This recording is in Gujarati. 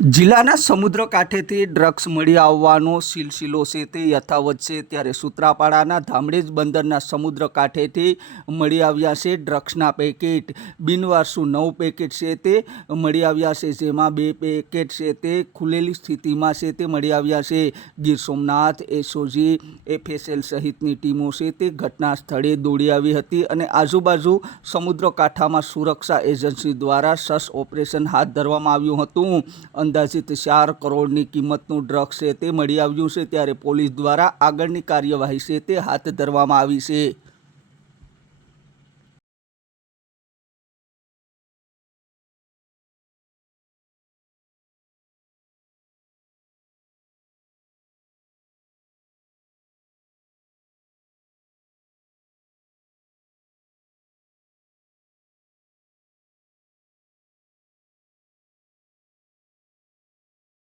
જિલ્લાના સમુદ્ર કાંઠેથી ડ્રગ્સ મળી આવવાનો સિલસિલો છે તે યથાવત છે. ત્યારે સૂત્રાપાડાના ધામડેજ બંદરના સમુદ્ર કાંઠેથી મળી આવ્યા છે ડ્રગ્સના પેકેટ. બિનવારસુ નવ પેકેટ છે તે મળી આવ્યા છે, જેમાં બે પેકેટ છે તે ખુલેલી સ્થિતિમાં છે તે મળી આવ્યા છે. ગીર સોમનાથ, એસઓજી, એફએસએલ સહિતની ટીમો છે તે ઘટના સ્થળે દોડી આવી હતી અને આજુબાજુ સમુદ્ર કાંઠામાં સુરક્ષા એજન્સી દ્વારા સસ ઓપરેશન હાથ ધરવામાં આવ્યું હતું. અંદાજિત ચાર કરોડની કિંમતનું ડ્રગ્સ છે તે મળી આવ્યું છે ત્યારે પોલીસ દ્વારા આગળની કાર્યવાહી છે તે હાથ ધરવામાં આવી છે.